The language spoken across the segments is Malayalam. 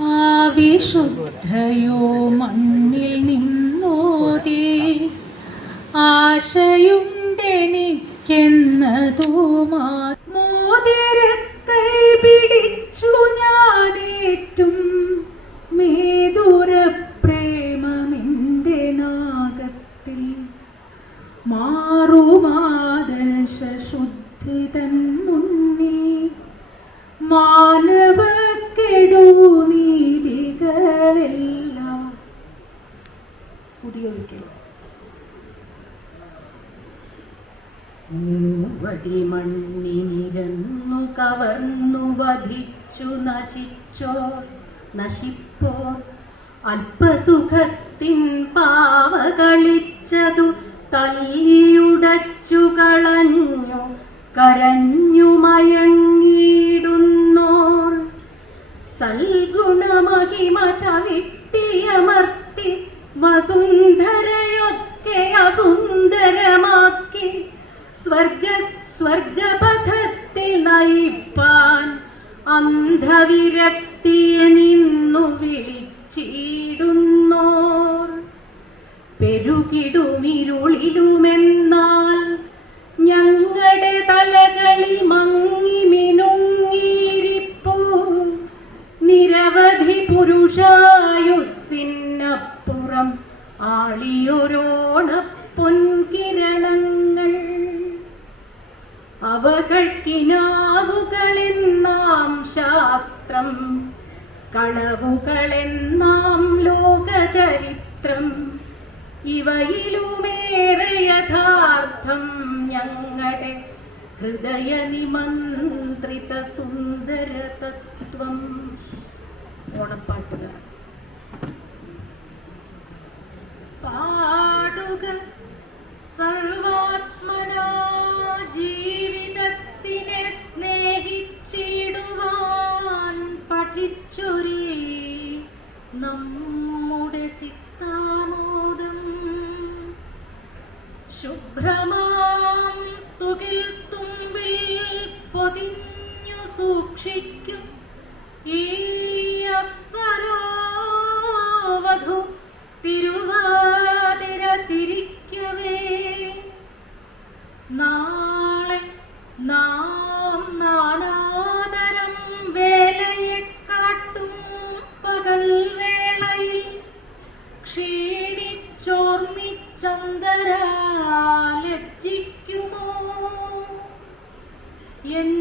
ആവിശുദ്ധയോ മണ്ണിൽ നിന്നോതി. ആശയുണ്ടെനിക്കെന്നതു മോതിര കൈ പിടിച്ചു ഞാനേറ്റും കവർന്നു വധിച്ചു നശിച്ചോ? നശിപ്പോ അല്പസുഖത്തിൻ പാവ കളിച്ചതു തല്ലിയുടച്ചു കളഞ്ഞു കരഞ്ഞു മയങ്ങിയിടുന്നോർ സൽഗുണമഹിമ ചവിട്ടിയമർത്തി വസുന്ധരയൊക്കെ അസുന്ദരമാക്കി സ്വർഗ गन्धविरक्ति। ലോകചരിത്രം ഇവയിലുമേറെ യഥാർത്ഥം ഞങ്ങളുടെ ഹൃദയ നിമന്ത്രിത സുന്ദര തത്വം ഓണപ്പാട്ടുകാർ പാടുക സർവാത്മനാ ജീവിതത്തിനെ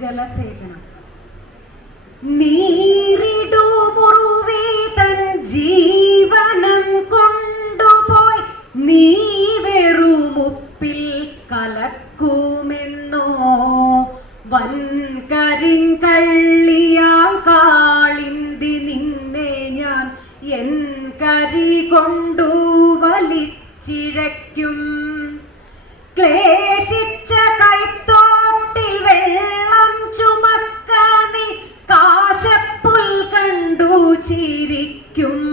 ജലസേചനം. നീറിടുമുറുവീതൻ ജീവനം കൊണ്ടുപോയി. നീ വെറുമുപ്പിൽ കലക്കുമെന്നോ? വൻ കരിങ്കള്ളിയാ കാളിന്തി നിന്നെ ഞാൻ എൻ കരി കൊണ്ടു വലിച്ചിഴയ്ക്കും. ക്ലേശിച്ച നിൽക്കും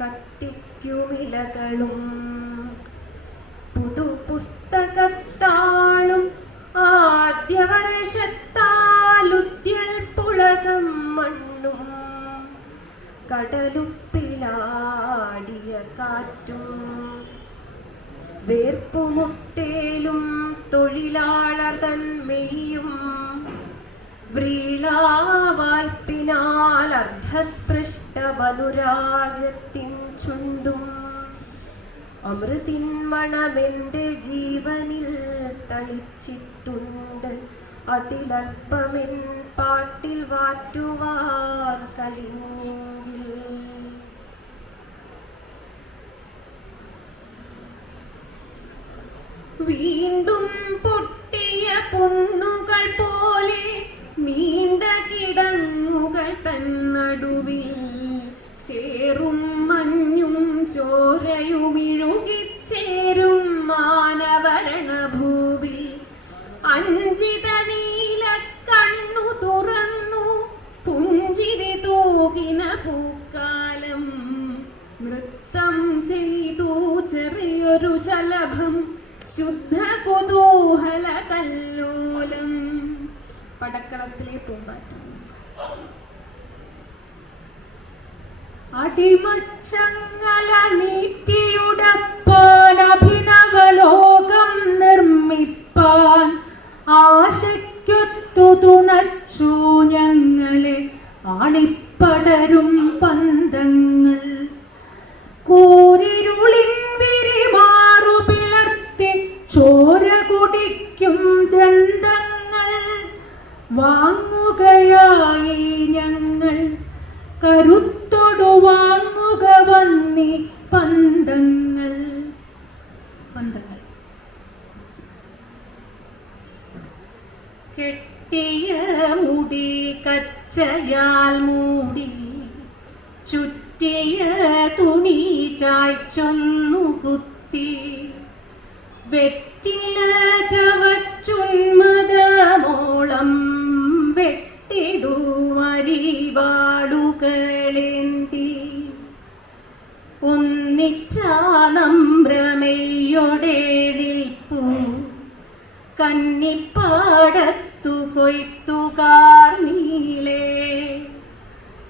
കത്തിക്കുമിലകളും. പുതുപുസ്തകത്താളും ആദ്യവർഷത്താലുദ്യൽ പുളകം മണ്ണും കടലുപ്പിലാടിയ കാറ്റും വേർപ്പുമുത്തേലും തൊഴിലാളർ തന്മയും വ്രീളാവായ്പിനാൽ അർദ്ധസ്പൃഷ്ടമനുരാഗത്തിൻ ചുണ്ടും അമൃതിൻ മണമെന്റെ ജീവനിൽ തളിച്ചിട്ടുണ്ട്. അതിലൽപ്പമെൻ പാട്ടിൽ വാറ്റുവാൻ കഴിഞ്ഞെങ്കിൽ വീണ്ടും പൊട്ടിയ പൊണ്ണുകൾ പോലെ നീണ്ട കിടങ്ങുകൾ തന്നടുവിൽ ചേറും മഞ്ഞും ചോരയുമിഴുകിച്ചേരും മാനവരണഭൂവിൽ. അഞ്ചിത നീല കണ്ണു തുറന്നു പുഞ്ചിരി തൂകിന പൂക്കാലം. നൃത്തം ചെയ്തു ചെറിയൊരു ശലഭം ശുദ്ധ കുതൂഹല കല്ലോലം. പടക്കളത്തിലെ പൂമ്പാറ്റ. അടിമച്ചങ്ങല നീറ്റിയുടപ്പാൻ നിർമ്മിപ്പാൻ ആശയ്ക്കൊത്തു തുണച്ചു ഞങ്ങളെ ആണിപ്പടരും പന്തങ്ങൾ. കൂരിരുളിൻ വിരിമാറു പിളർത്തി ചോര കുടിക്കും ദന്തങ്ങൾ വാങ്ങുകയായി ഞങ്ങൾ കരുത്തൊടു വാങ്ങുക വന്നി പന്തങ്ങൾ. പന്തങ്ങൾ. കെട്ടിയ മുടി കച്ചയാൽ മൂടി ചുറ്റിയ തുണി ചായ്ച്ചൊന്നു കുത്തി വെറ്റില കന്നിപ്പാടത്തു കൊയ്ത്തുകാർ നീളേ.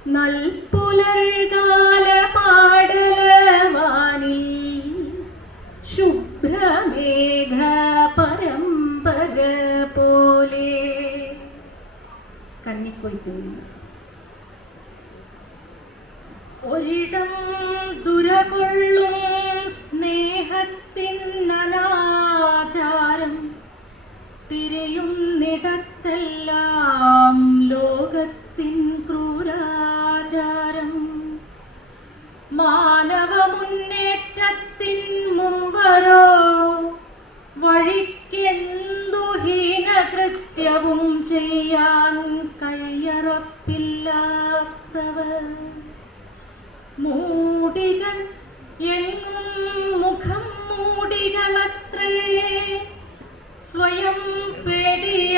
നൽപുലർകാല പാടലവാനിൽ ശുഭ്രമേഘ പരമ്പര പോലെ. കന്നിക്കൊയ്ത്തു ഒരിടം ദുരകൊള്ളും സ്നേഹത്തിൻ അനാചാരം. തിരയുന്നിടത്തെല്ലാം ലോകത്തിൻ ക്രൂരാചാരം. മാനവ മുന്നേറ്റത്തിൻ മുമ്പരോ വഴിക്കെന്തു ഹീനകൃത്യവും ചെയ്യാൻ കയ്യറപ്പില്ലാത്തവർ. മൂടികൾ എങ്ങും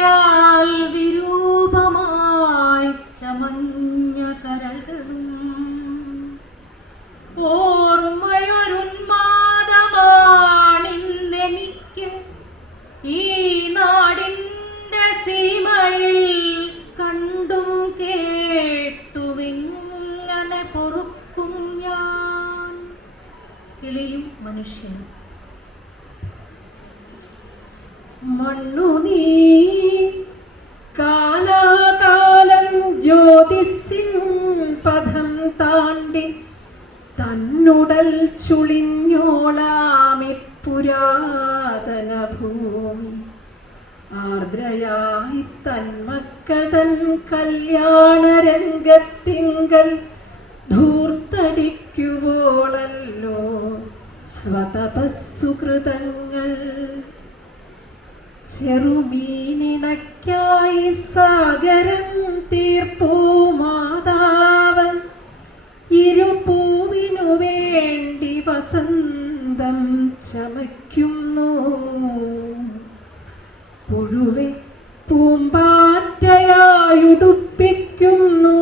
പേടിയാൽ സ്വതപസ്സുകൃതങ്ങൾ. ചെറുമീനിണയ്ക്കായി സാഗരം തീർപ്പൂ മാതാവ്. ഇരുപൂവിനു വേണ്ടി വസന്തം ചമയ്ക്കുന്നു. പുഴുവെ പൂമ്പാറ്റയായുടുപ്പിക്കുന്നു.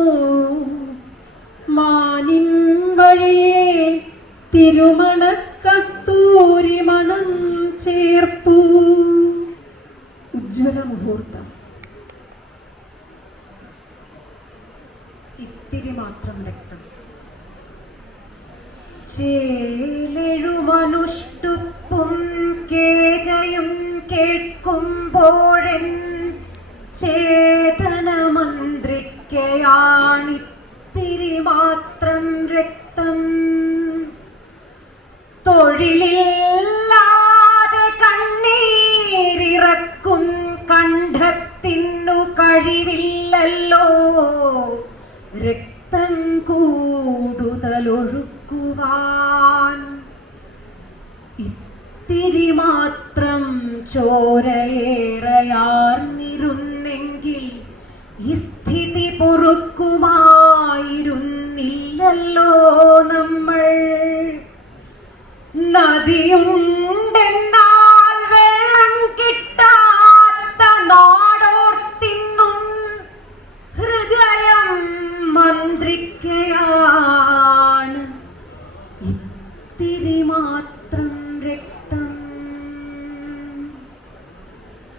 മാനിൻ വഴിയെ തിരുമണ മണം ചേർപ്പൂ. മുഹൂർത്തം. ഇത്തിരി മാത്രം രക്തം. ചേലെഴുമനുഷ്ടുപ്പും കേകയും കേൾക്കുമ്പോഴൻ ചേതന മന്ത്രിക്കയാണിത്തിരി മാത്രം കണ്ണീരിറക്കും കണ്ഠത്തിനു കഴിവില്ലല്ലോ. രക്തം കൂടുതലൊഴുക്കുവാൻ ഇത്തിരി മാത്രം ചോരയേറെയാർന്നിരുന്നെങ്കിൽ ഈ സ്ഥിതി പൊറുക്കുമായിരുന്നില്ലല്ലോ.